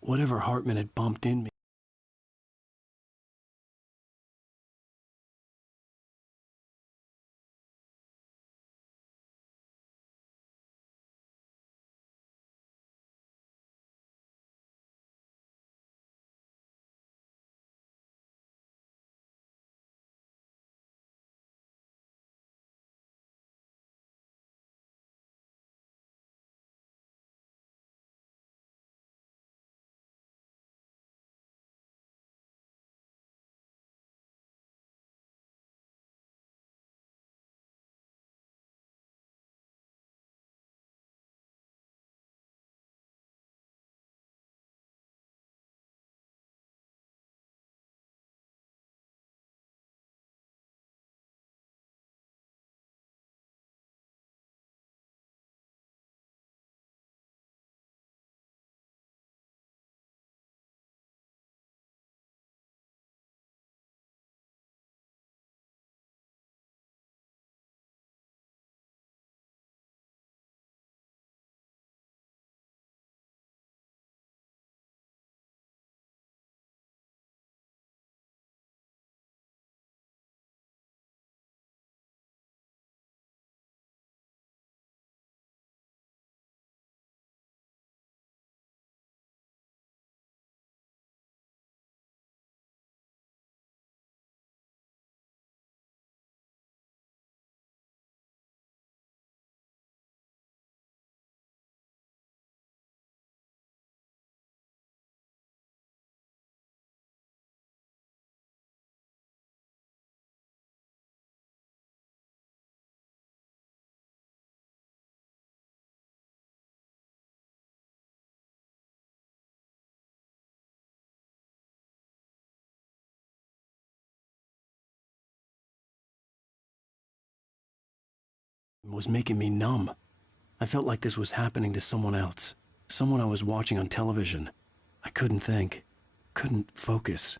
Whatever Hartman had bumped in me was making me numb. I felt like this was happening to someone else. Someone I was watching on television. I couldn't think. Couldn't focus.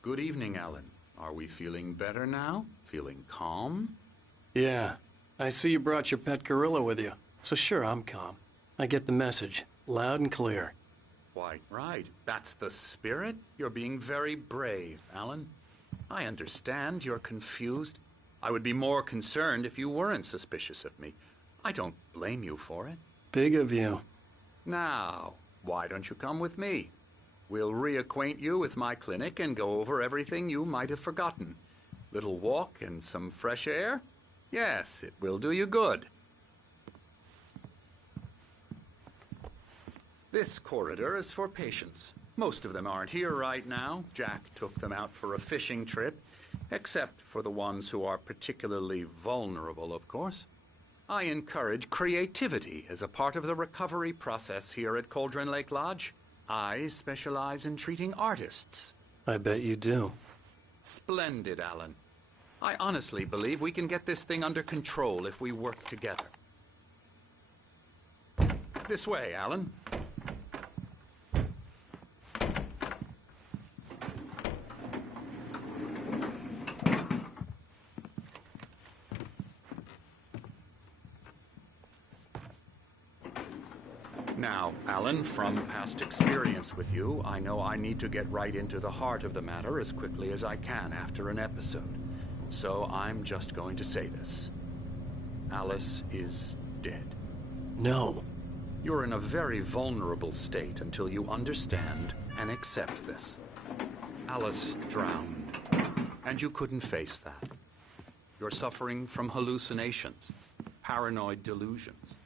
Good evening, Alan. Are we feeling better now? Feeling calm? Yeah. I see you brought your pet gorilla with you. So sure, I'm calm. I get the message. Loud and clear. Why, right. That's the spirit. You're being very brave, Alan. I understand you're confused. I would be more concerned if you weren't suspicious of me. I don't blame you for it. Big of you. Now, why don't you come with me? We'll reacquaint you with my clinic and go over everything you might have forgotten. Little walk and some fresh air? Yes, it will do you good. This corridor is for patients. Most of them aren't here right now. Jack took them out for a fishing trip, except for the ones who are particularly vulnerable, of course. I encourage creativity as a part of the recovery process here at Cauldron Lake Lodge. I specialize in treating artists. I bet you do. Splendid, Alan. I honestly believe we can get this thing under control if we work together. This way, Alan. Now, Alan, from past experience with you, I know I need to get right into the heart of the matter as quickly as I can after an episode. So I'm just going to say this. Alice is dead. No. You're in a very vulnerable state until you understand and accept this. Alice drowned, and you couldn't face that. You're suffering from hallucinations, paranoid delusions,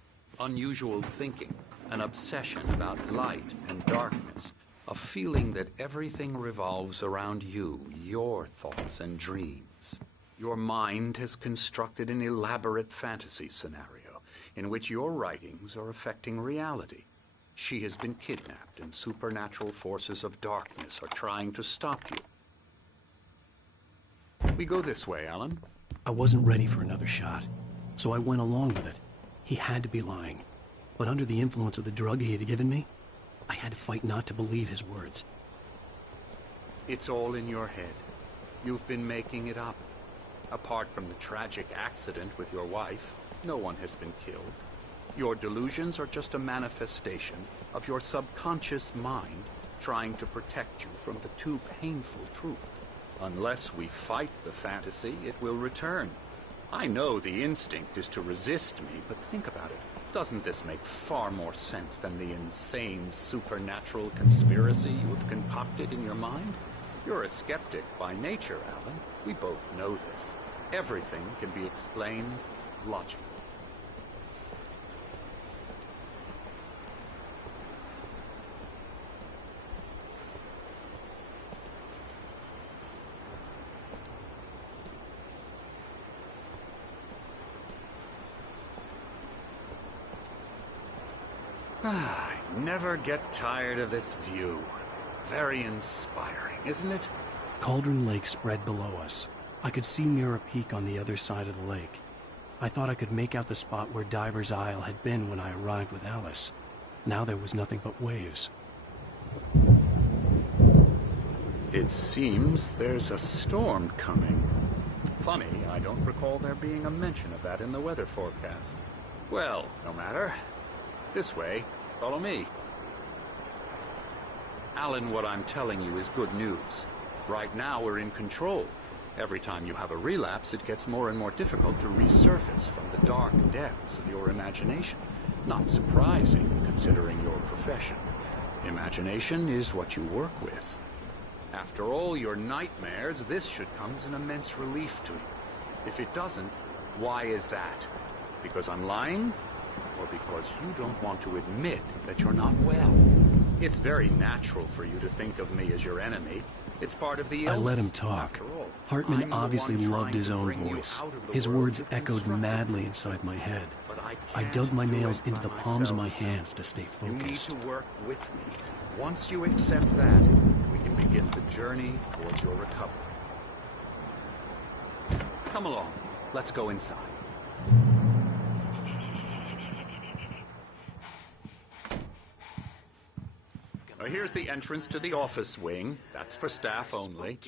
unusual thinking, an obsession about light and darkness, a feeling that everything revolves around you, your thoughts and dreams. Your mind has constructed an elaborate fantasy scenario in which your writings are affecting reality. She has been kidnapped and supernatural forces of darkness are trying to stop you. We go this way, Alan. I wasn't ready for another shot, so I went along with it. He had to be lying. But under the influence of the drug he had given me, I had to fight not to believe his words. It's all in your head. You've been making it up. Apart from the tragic accident with your wife, no one has been killed. Your delusions are just a manifestation of your subconscious mind trying to protect you from the too painful truth. Unless we fight the fantasy, it will return. I know the instinct is to resist me, but think about it. Doesn't this make far more sense than the insane supernatural conspiracy you have concocted in your mind? You're a skeptic by nature, Alan. We both know this. Everything can be explained logically. I never get tired of this view. Very inspiring, isn't it? Cauldron Lake spread below us. I could see Mirror Peak on the other side of the lake. I thought I could make out the spot where Diver's Isle had been when I arrived with Alice. Now there was nothing but waves. It seems there's a storm coming. Funny, I don't recall there being a mention of that in the weather forecast. Well, no matter. This way. Follow me. Alan, what I'm telling you is good news. Right now we're in control. Every time you have a relapse, it gets more and more difficult to resurface from the dark depths of your imagination. Not surprising, considering your profession. Imagination is what you work with. After all your nightmares, this should come as an immense relief to you. If it doesn't, why is that? Because I'm lying? Or because you don't want to admit that you're not well? It's very natural for you to think of me as your enemy. It's part of the illness. I let him talk. Hartman obviously loved his own voice. His words echoed madly inside my head. I dug my nails into the palms of my hands to stay focused. You need to work with me. Once you accept that, we can begin the journey towards your recovery. Come along. Let's go inside. Here's the entrance to the office wing. That's for staff only.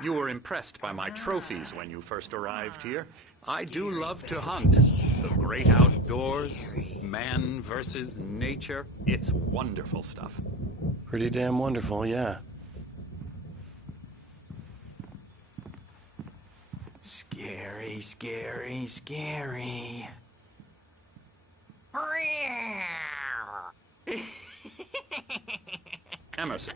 You were impressed by my trophies when you first arrived here. I do love to hunt. The great outdoors, man versus nature. It's wonderful stuff. Pretty damn wonderful, yeah. Scary, scary, scary. Emerson.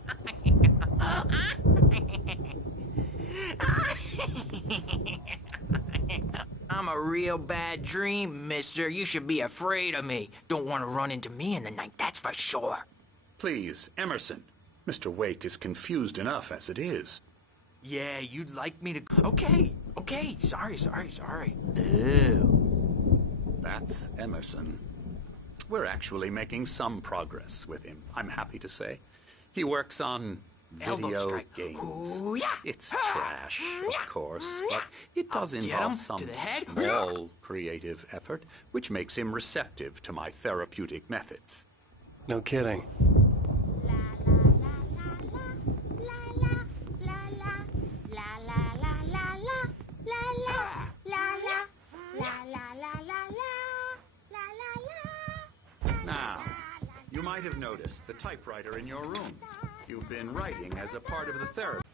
I'm a real bad dream, mister. You should be afraid of me. Don't want to run into me in the night, that's for sure. Please, Emerson. Mr. Wake is confused enough as it is. Yeah, you'd like me to... Okay, sorry. Ew. That's Emerson. We're actually making some progress with him, I'm happy to say. He works on video games. Ooh, yeah. It's trash, of course, but it does involve some small creative effort, which makes him receptive to my therapeutic methods. No kidding. Now, you might have noticed the typewriter in your room. You've been writing as a part of the therapy.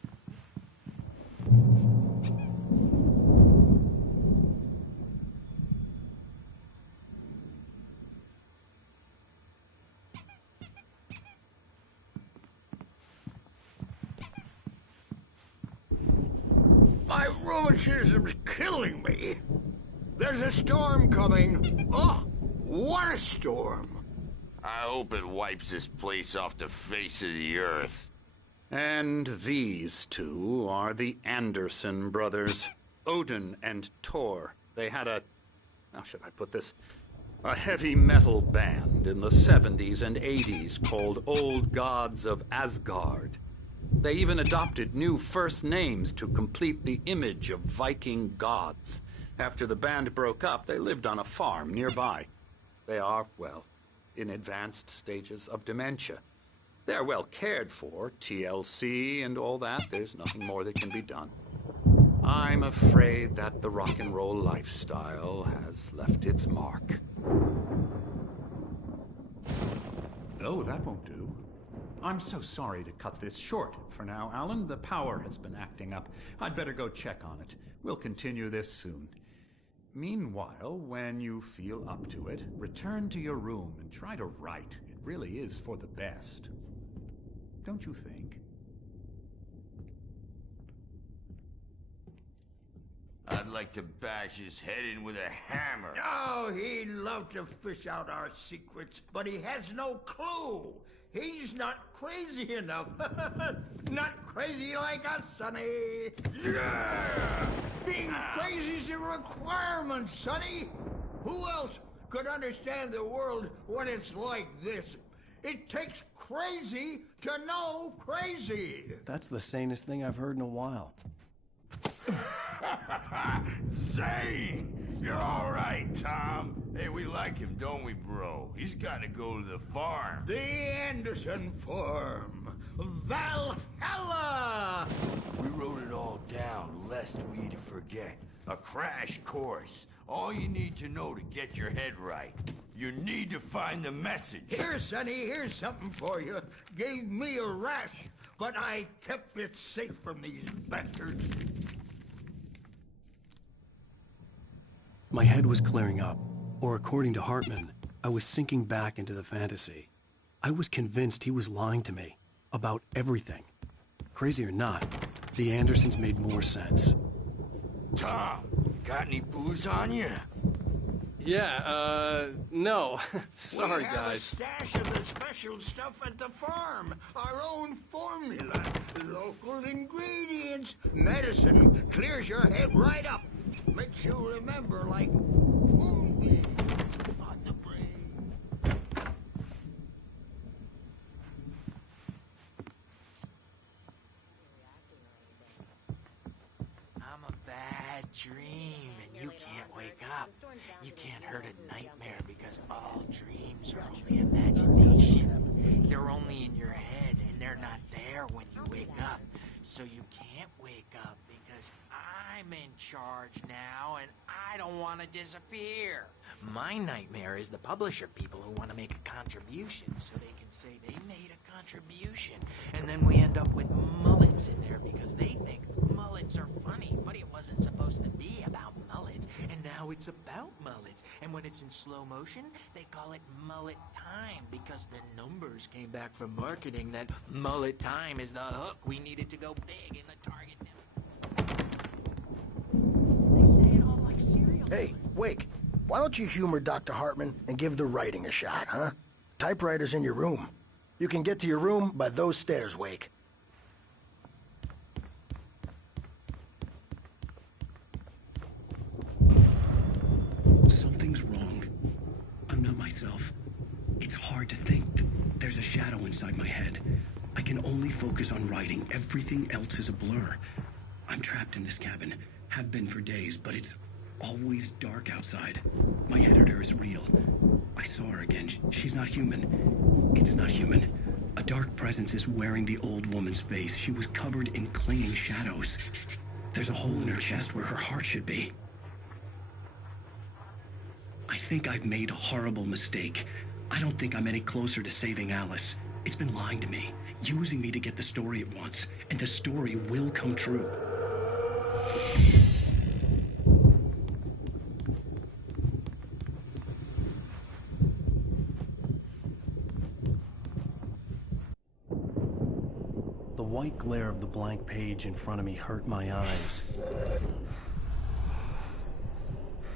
My rheumatism's killing me. There's a storm coming. Oh, what a storm. I hope it wipes this place off the face of the earth. And these two are the Anderson brothers, Odin and Thor. They had a, how should I put this, a heavy metal band in the 70s and 80s called Old Gods of Asgard. They even adopted new first names to complete the image of Viking gods. After the band broke up, they lived on a farm nearby. They are, well, in advanced stages of dementia. They're well cared for, TLC and all that. There's nothing more that can be done. I'm afraid that the rock and roll lifestyle has left its mark. Oh, that won't do. I'm so sorry to cut this short for now, Alan. The power has been acting up. I'd better go check on it. We'll continue this soon. Meanwhile, when you feel up to it, return to your room and try to write. It really is for the best. Don't you think? I'd like to bash his head in with a hammer. Oh, he'd love to fish out our secrets, but he has no clue. He's not crazy enough. Not crazy like us, Sonny. Yeah! Being crazy's a requirement, Sonny. Who else could understand the world when it's like this? It takes crazy to know crazy. That's the sanest thing I've heard in a while. Zane! You're all right, Tom. Hey, we like him, don't we, bro? He's got to go to the farm. The Anderson Farm. Valhalla! We wrote it all down, lest we forget. A crash course. All you need to know to get your head right. You need to find the message. Here, Sonny, here's something for you. Gave me a rash, but I kept it safe from these bastards. My head was clearing up, or according to Hartman, I was sinking back into the fantasy. I was convinced he was lying to me about everything. Crazy or not, the Andersons made more sense. Tom, got any booze on you? Yeah, no. Sorry, we have guys. a stash of the special stuff at the farm. Our own formula. Local ingredients. Medicine clears your head right up. Makes you remember like moonbeams on the brain. I'm a bad dream, and you can't wake up. You can't hurt a nightmare because all dreams are only imagination. They're only in your head, and they're not there when you wake up. So you can't wake up because I'm in charge now, and I don't want to disappear. My nightmare is the publisher people who want to make a contribution so they can say they made a contribution. And then we end up with mullets in there because they think mullets are funny, but it wasn't supposed to be about mullets. And now it's about mullets. And when it's in slow motion, they call it mullet time because the numbers came back from marketing that mullet time is the hook we needed to go big in the target demo. They say it all like cereal. Hey, Wake, why don't you humor Dr. Hartman and give the writing a shot, huh? Typewriter's in your room. You can get to your room by those stairs, Wake. Something's wrong. I'm not myself. It's hard to think. There's a shadow inside my head. I can only focus on writing. Everything else is a blur. I'm trapped in this cabin. Have been for days, but it's always dark outside. My editor is real. I saw her again. She's not human. It's not human. A dark presence is wearing the old woman's face. She was covered in clinging shadows. There's a hole in her chest where her heart should be. I think I've made a horrible mistake. I don't think I'm any closer to saving Alice. It's been lying to me, using me to get the story it wants, and the story will come true. The white glare of the blank page in front of me hurt my eyes.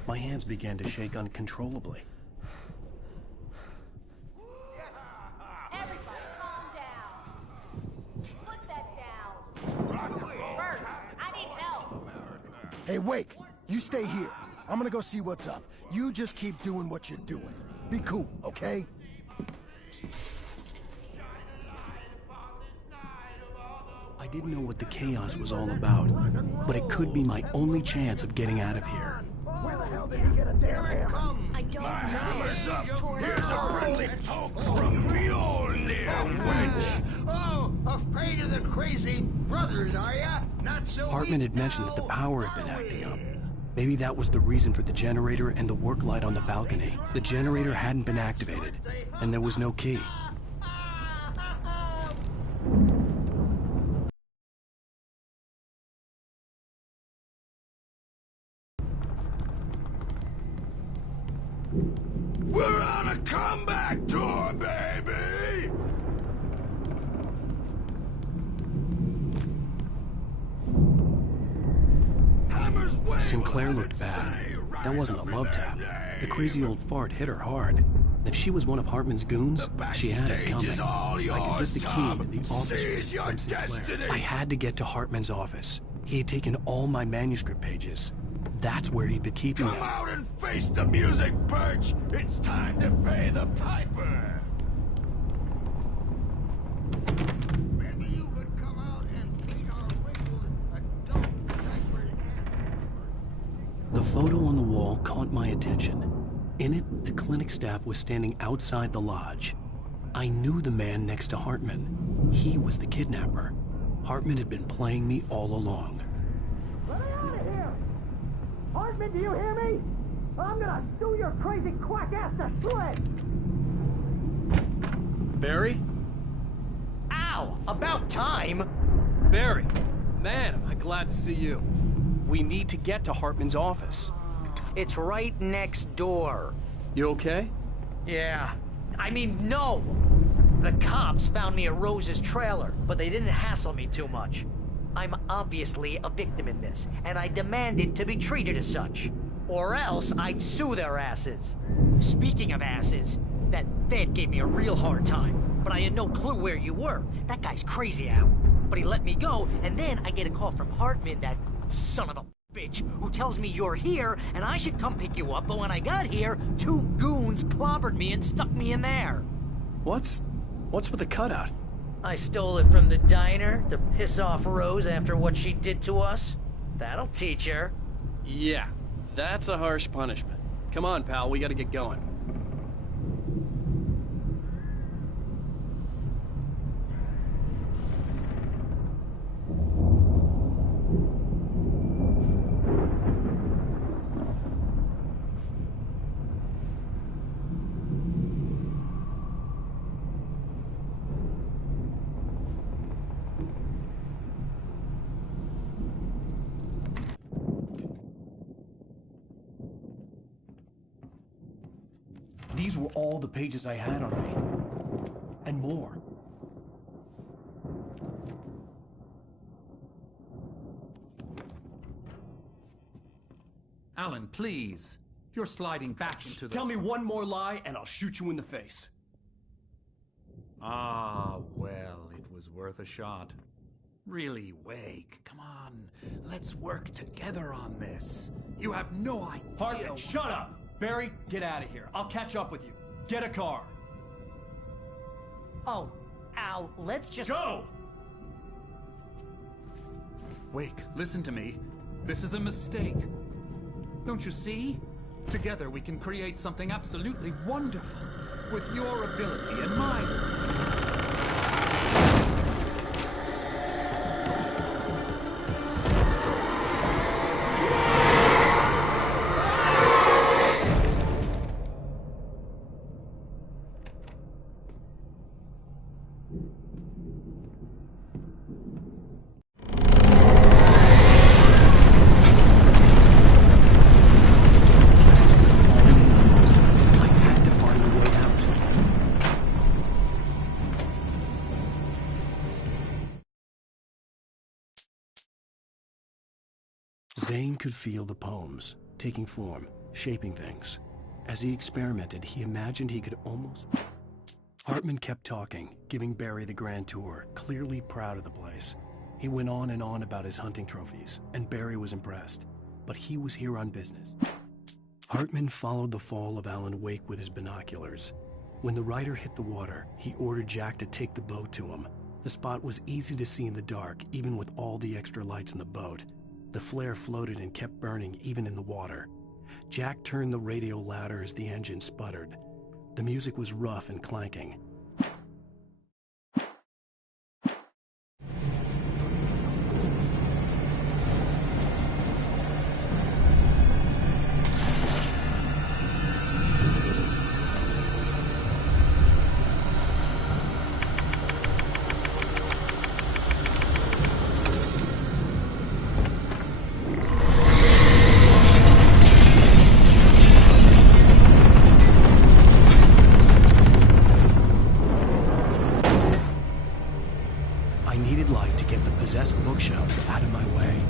My hands began to shake uncontrollably. Everybody calm down. Put that down. Bert, I need help. Hey, Wake, you stay here. I'm gonna go see what's up. You just keep doing what you're doing. Be cool, okay? I didn't know what the chaos was all about, but it could be my only chance of getting out of here. Here it comes. I don't know. What's up? Here's a friendly poke from Mjolnir, wench. Oh, afraid of the crazy brothers, are ya? Not so Hartman weak had mentioned that the now, power had been are acting up. we? Maybe that was the reason for the generator and the work light on the balcony. The generator hadn't been activated, and there was no key. We're on a comeback tour, baby! Hammer's way Sinclair will looked have bad. it say, That wasn't a rise love up in tap. their The crazy name. old fart hit her hard. And if she was one of Hartman's goons, The she had it backstage coming. is all I could get yours, the key Tom. to the office Seize your from Sinclair. destiny. I had to get to Hartman's office. He had taken all my manuscript pages. That's where he'd been keeping Come them. out and face the music, Perch! It's time to pay the piper! Maybe you could come out and feed our wrinkled adult diapered The photo on the wall caught my attention. In it, the clinic staff was standing outside the lodge. I knew the man next to Hartman. He was the kidnapper. Hartman had been playing me all along. Let me out of here! Hartman, do you hear me? I'm gonna sue your crazy quack ass to shreds! Barry? Ow! About time! Barry! Man, am I glad to see you. We need to get to Hartman's office. It's right next door. You okay? Yeah. I mean, no! The cops found me at Rose's trailer, but they didn't hassle me too much. I'm obviously a victim in this, and I demanded to be treated as such. Or else I'd sue their asses. Speaking of asses, that Fed gave me a real hard time, but I had no clue where you were. That guy's crazy, Al. But he let me go, and then I get a call from Hartman, that son of a bitch, who tells me you're here, and I should come pick you up, but when I got here, 2 goons clobbered me and stuck me in there. What's with the cutout? I stole it from the diner to piss off Rose after what she did to us. That'll teach her. Yeah, that's a harsh punishment. Come on, pal, we gotta get going. These were all the pages I had on me. And more. Alan, please. You're sliding back into the... Tell me one more lie and I'll shoot you in the face. Ah, well, it was worth a shot. Really, Wake, come on. Let's work together on this. You have no idea... Hartman, shut up! Barry, get out of here. I'll catch up with you. Get a car. Oh, Al, let's just... Go! Wake, listen to me. This is a mistake. Don't you see? Together we can create something absolutely wonderful. With your ability and mine. I had to find a way out. Zane could feel the poems, taking form, shaping things. As he experimented, he imagined he could almost... Hartman kept talking, giving Barry the grand tour, clearly proud of the place. He went on and on about his hunting trophies, and Barry was impressed. But he was here on business. Hartman followed the fall of Alan Wake with his binoculars. When the rider hit the water, he ordered Jack to take the boat to him. The spot was easy to see in the dark, even with all the extra lights in the boat. The flare floated and kept burning even in the water. Jack turned the radio louder as the engine sputtered. The music was rough and clanking. I needed light to get the possessed bookshelves out of my way.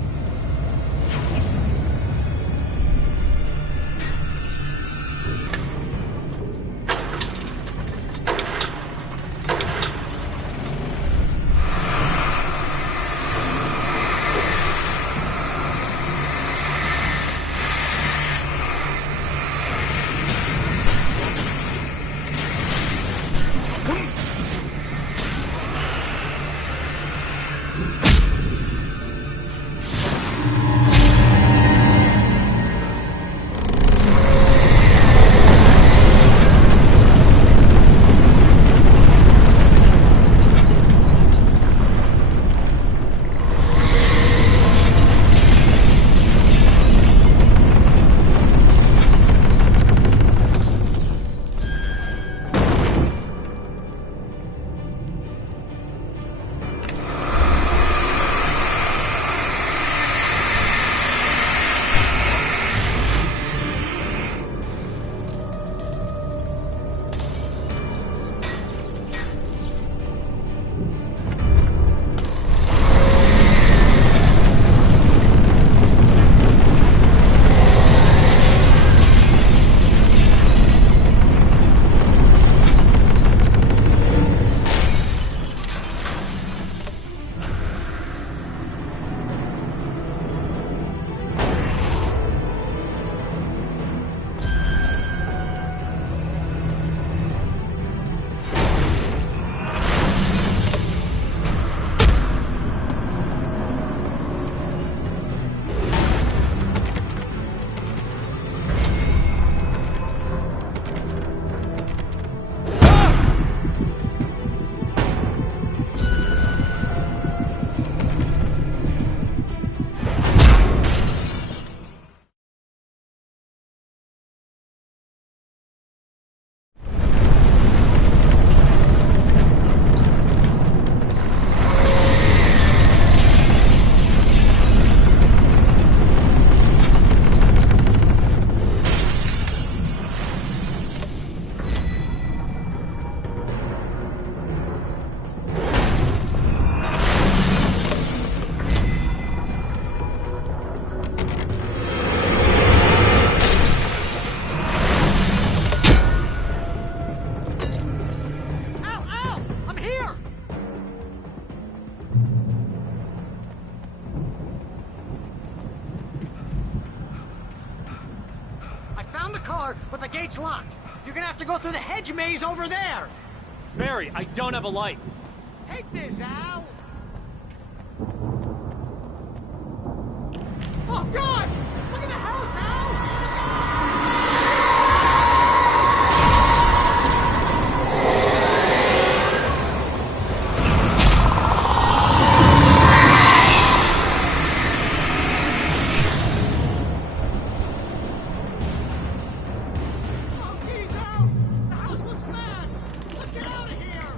but the gate's locked. You're gonna have to go through the hedge maze over there. Barry, I don't have a light. Take this, Al. Oh, God! Look at the house, Al! Oh, geez, Al! The house looks bad! Let's get out of here!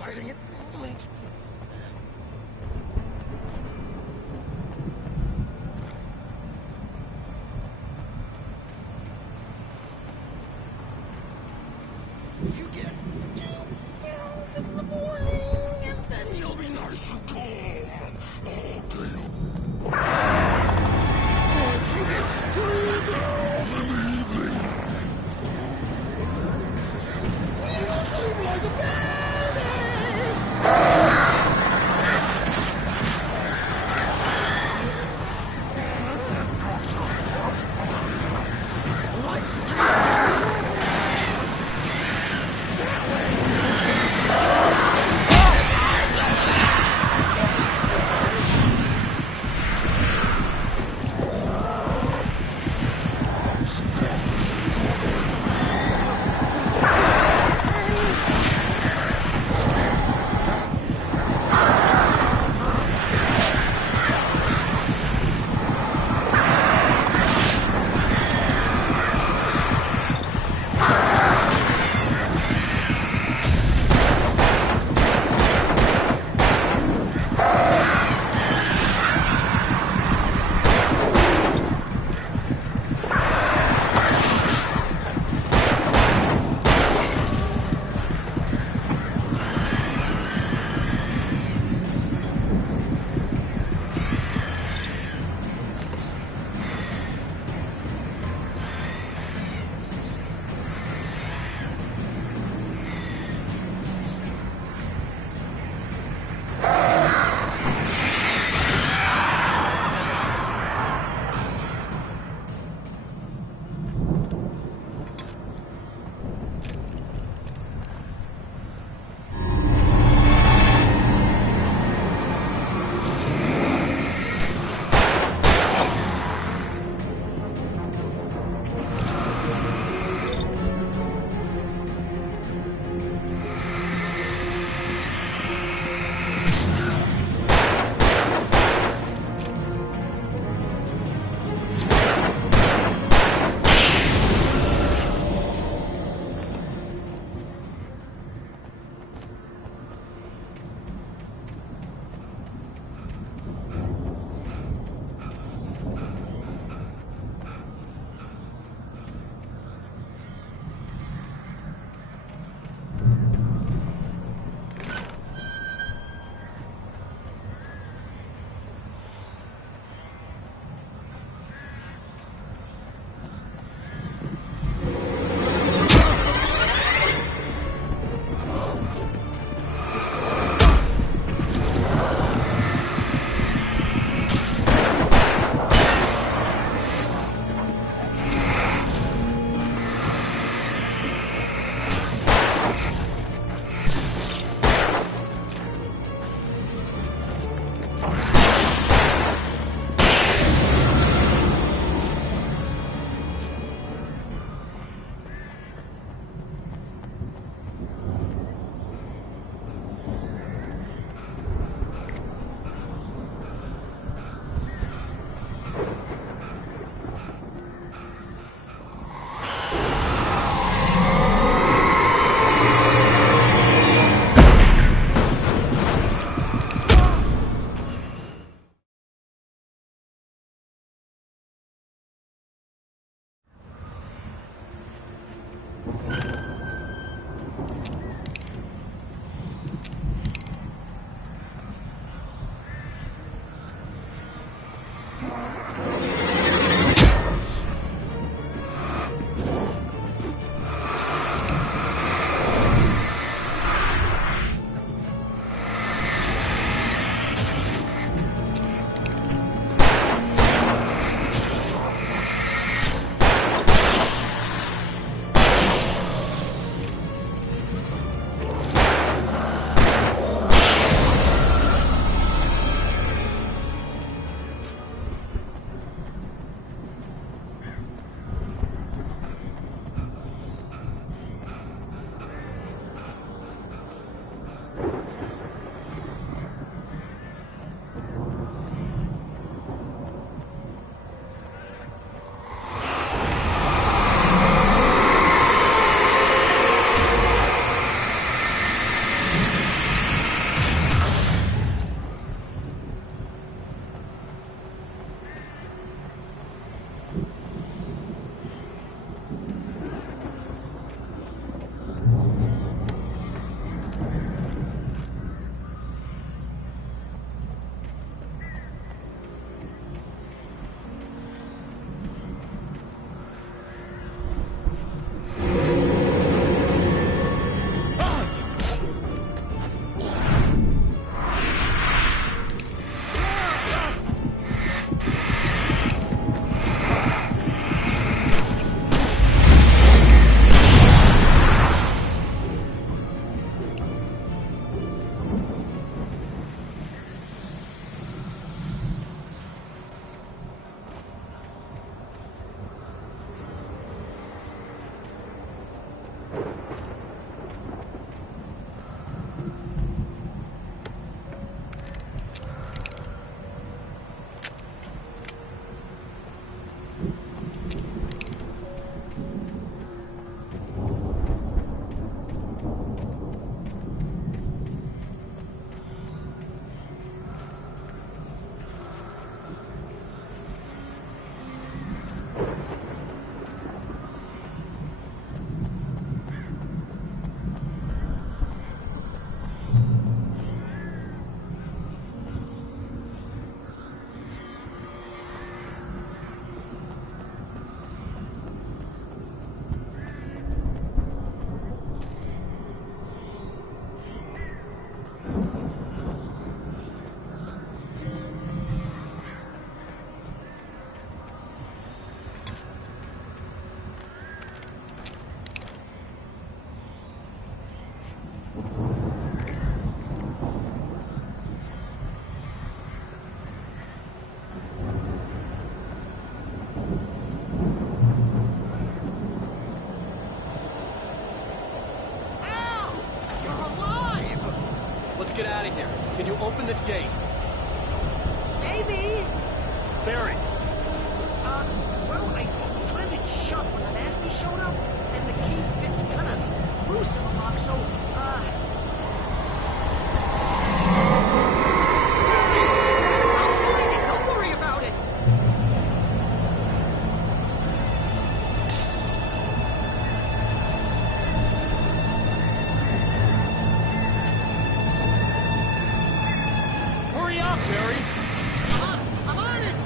fighting it makes me... You get 2 pills in the morning, and then you'll be nice and calm. Okay. You get 3 pills in the evening. You sleep like a baby. can you open this gate? Maybe. Barry! Well, I slammed it shut when the nasty showed up, and the key fits kind of loose in the lock, so, I'll find it, don't worry about it! Hurry up, Barry! I'm on it!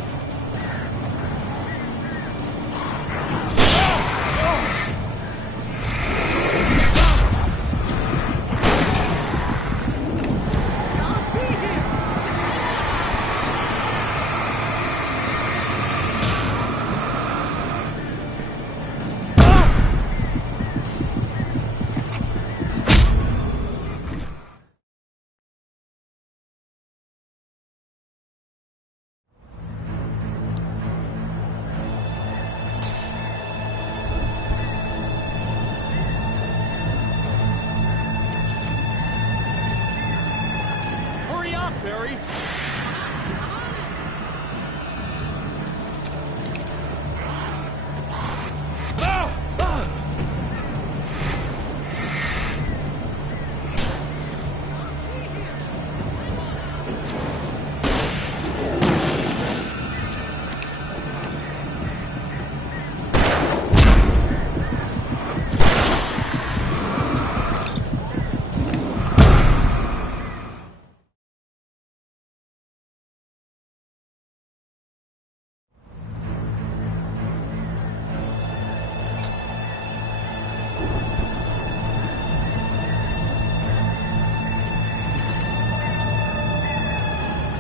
Hurry up, Barry!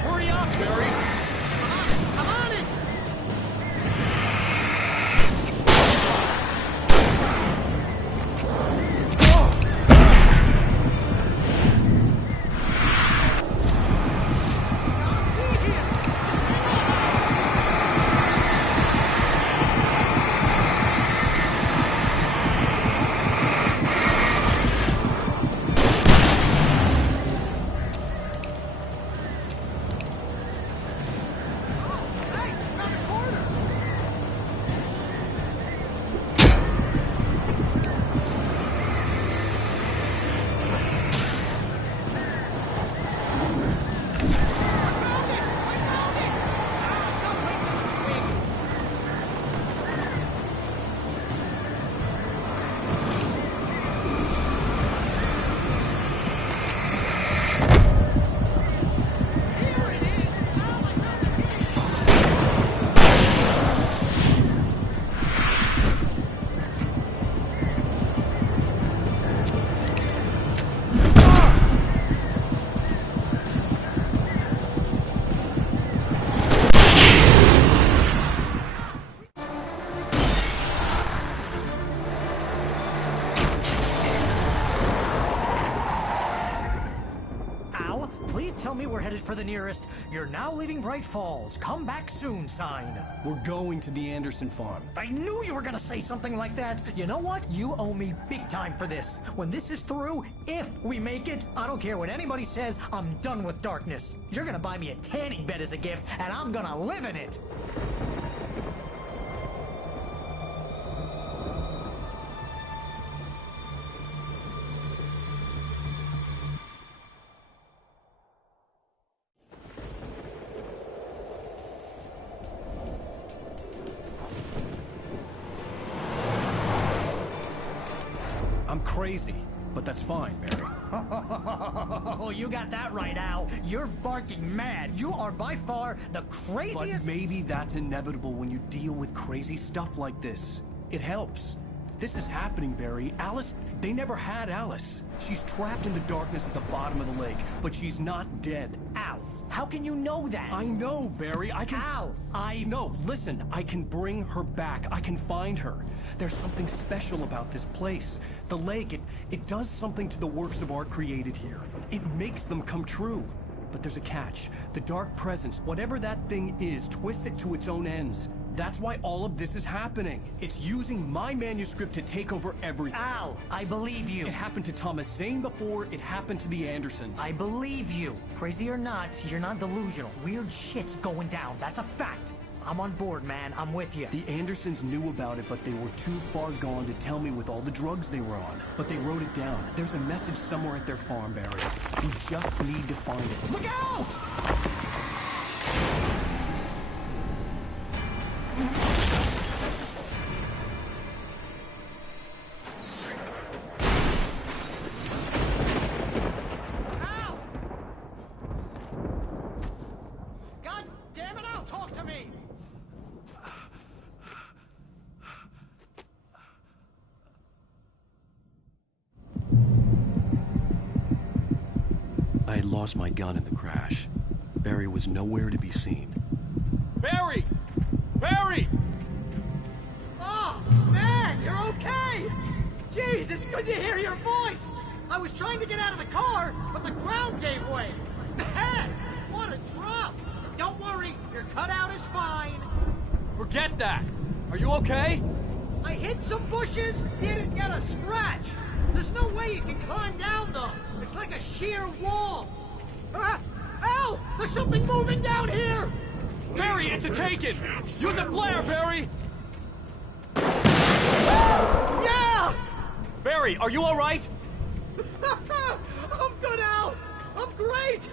Hurry up, Barry! I'm on it! Hey, found a corner! Al, please tell me we're headed for the nearest "You're now leaving Bright Falls. Come back soon" sign. We're going to the Anderson farm. I knew you were gonna say something like that. You know what? You owe me big time for this. When this is through, if we make it, I don't care what anybody says, I'm done with darkness. You're gonna buy me a tanning bed as a gift, and I'm gonna live in it. I'm crazy, but that's fine, Barry. Oh, you got that right, Al. You're barking mad. You are by far the But craziest. maybe that's inevitable when you deal with crazy stuff like this. It helps. This is happening, Barry. Alice, they never had Alice. She's trapped in the darkness at the bottom of the lake, but she's not dead. Al, how can you know that? I know, Barry. I can... Al, No, listen. I can bring her back. I can find her. There's something special about this place. The lake, it does something to the works of art created here. It makes them come true. But there's a catch. The dark presence, whatever that thing is, twists it to its own ends. That's why all of this is happening. It's using my manuscript to take over everything. Al, I believe you. It happened to Thomas Zane before, it happened to the Andersons. I believe you. Crazy or not, you're not delusional. Weird shit's going down. That's a fact. I'm on board, man. I'm with you. The Andersons knew about it, but they were too far gone to tell me with all the drugs they were on. But they wrote it down. There's a message somewhere at their farm, Barry. We just need to find it. Look out! God damn it, Al, talk to me! I had lost my gun in the crash. Barry was nowhere to be seen. Barry! Barry! Oh, man, you're okay! Jeez, it's good to hear your voice! I was trying to get out of the car, but the ground gave way. Man, what a drop! Don't worry, your cutout is fine. Forget that! Are you okay? I hit some bushes, didn't get a scratch. There's no way you can climb down, though. It's like a sheer wall. Al! There's something moving down here! Barry, it's a taken! Use a flare, Barry! Yeah! Barry, are you alright? I'm good, Al! I'm great!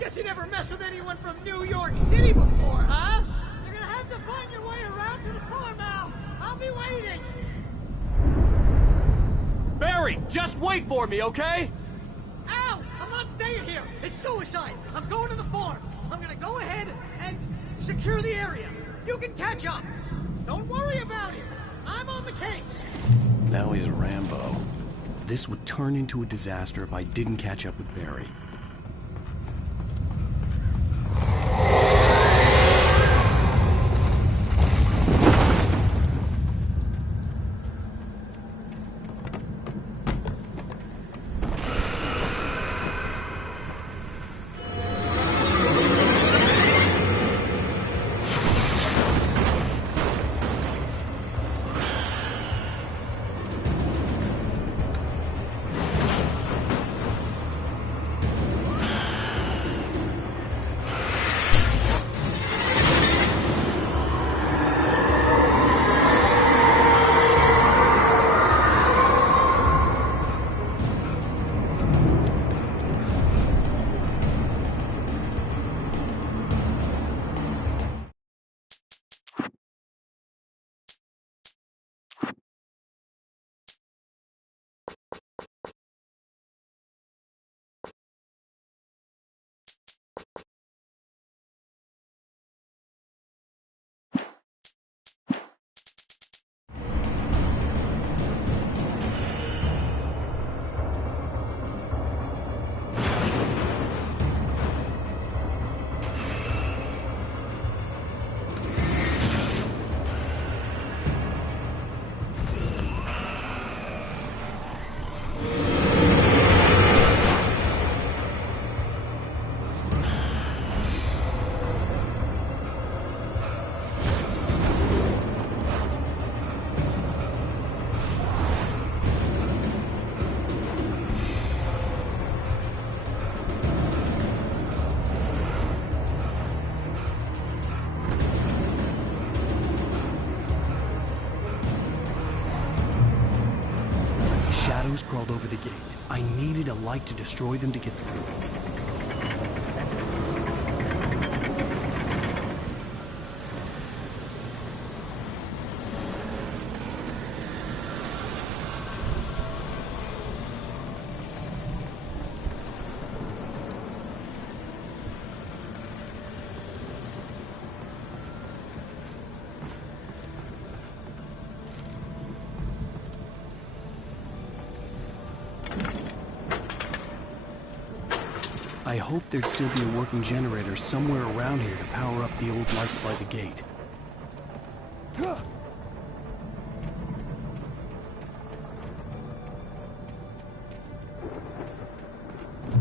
Guess you never messed with anyone from New York City before, huh? You're gonna have to find your way around to the farm, Al! I'll be waiting! Barry, just wait for me, okay? Al! I'm not staying here! It's suicide! I'm going to the farm! I'm gonna go ahead and secure the area! You can catch up! Don't worry about it! I'm on the case! Now he's Rambo. This would turn into a disaster if I didn't catch up with Barry. Crawled over the gate. I needed a light to destroy them to get through. I hoped there'd still be a working generator somewhere around here to power up the old lights by the gate.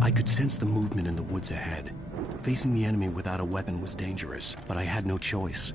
I could sense the movement in the woods ahead. Facing the enemy without a weapon was dangerous, but I had no choice.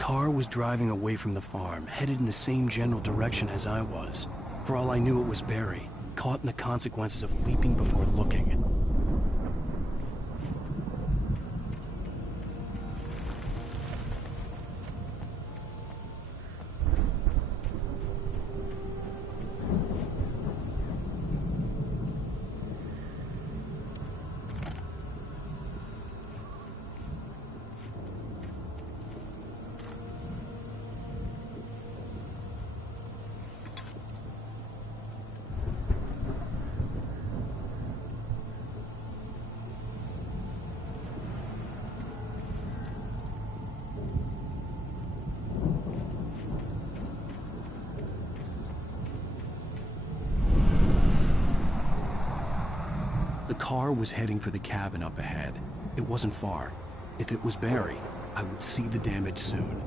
car was driving away from the farm, headed in the same general direction as I was. For all I knew, it was Barry, caught in the consequences of leaping before looking. The car was heading for the cabin up ahead. It wasn't far. If it was Barry, I would see the damage soon.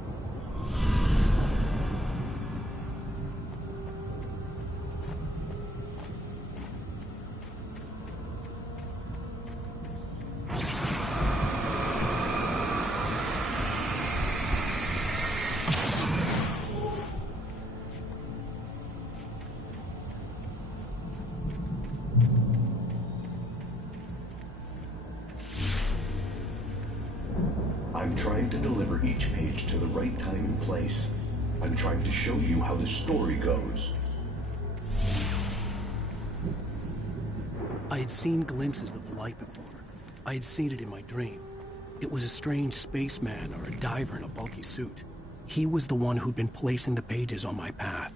I'm trying to deliver each page to the right time and place. I'm trying to show you how the story goes. I had seen glimpses of the light before. I had seen it in my dream. It was a strange spaceman or a diver in a bulky suit. He was the one who'd been placing the pages on my path.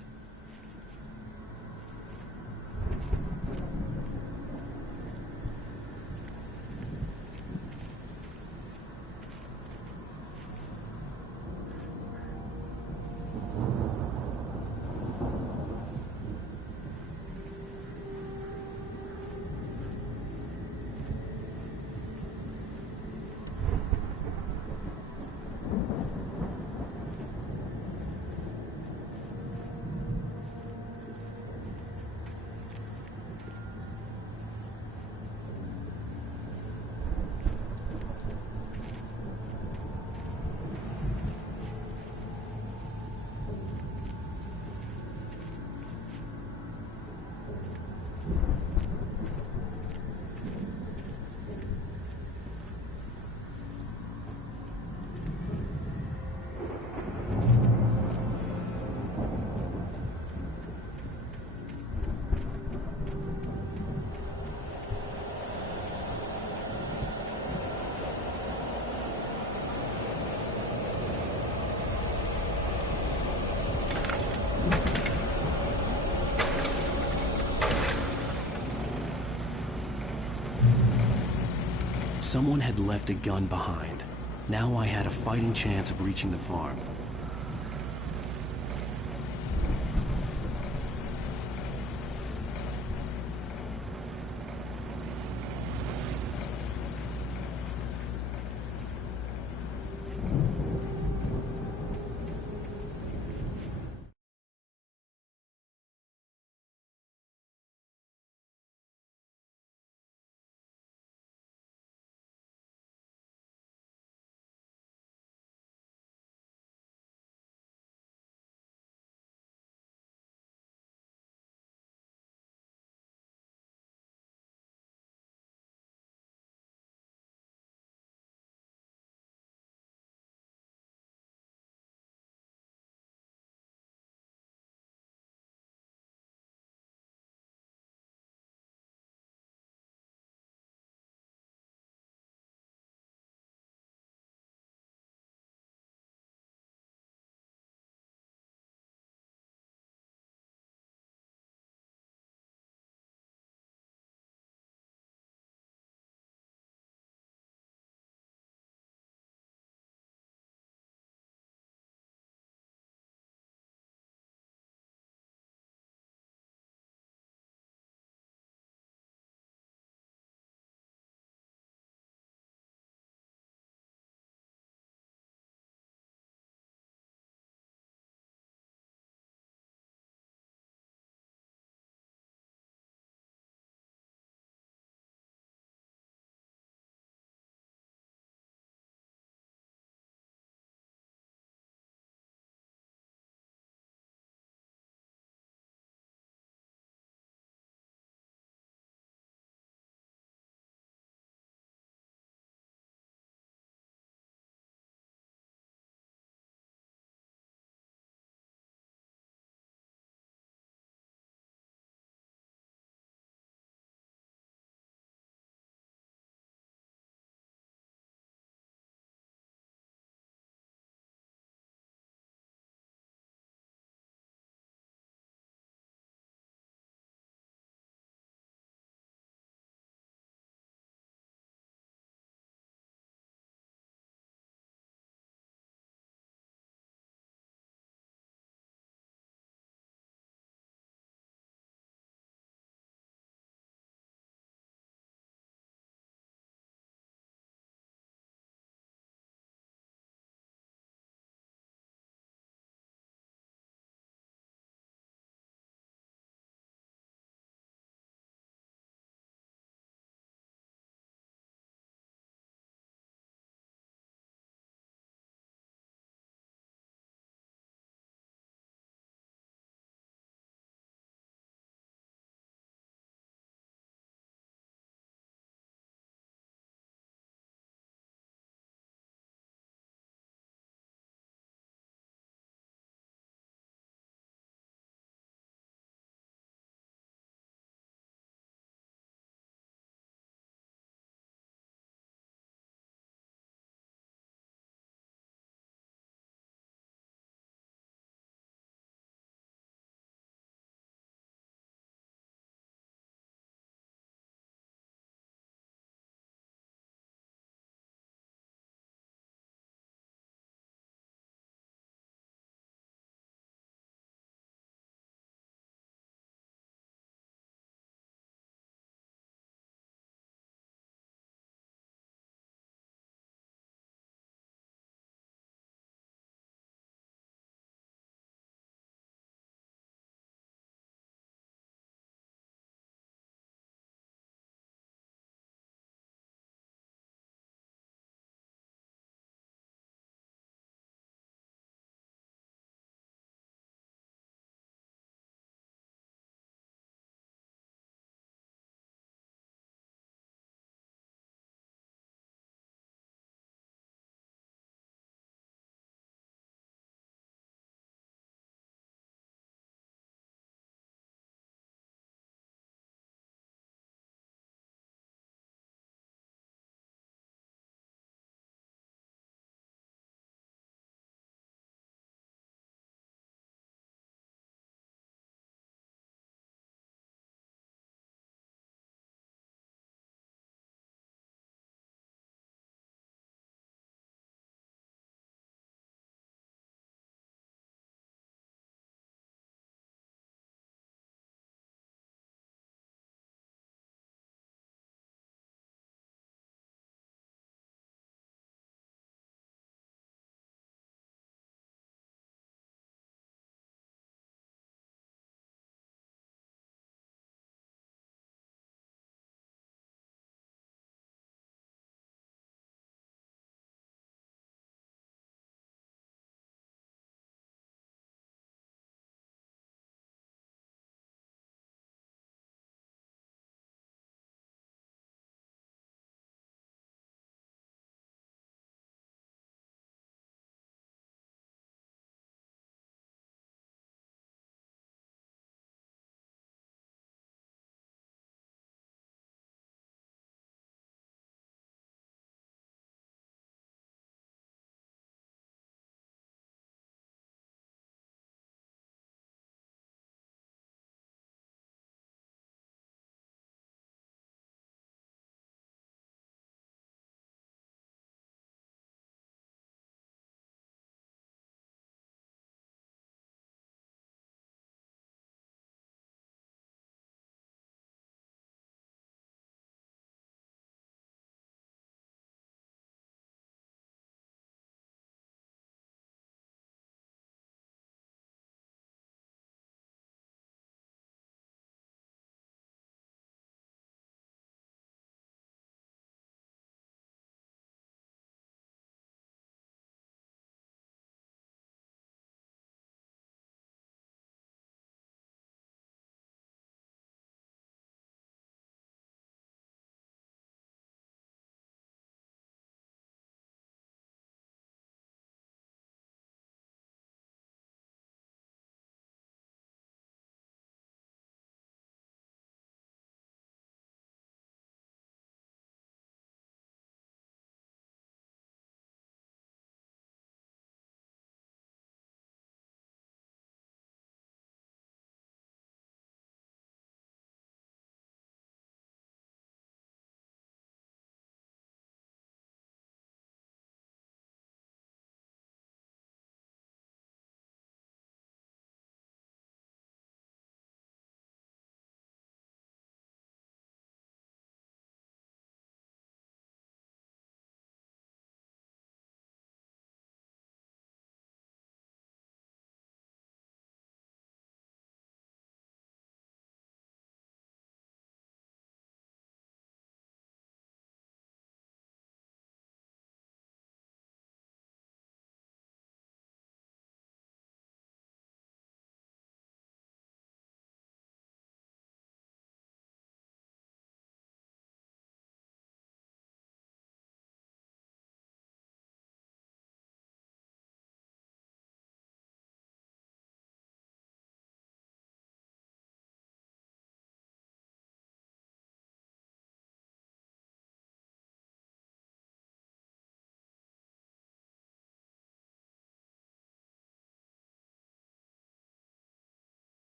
Someone had left a gun behind. Now I had a fighting chance of reaching the farm.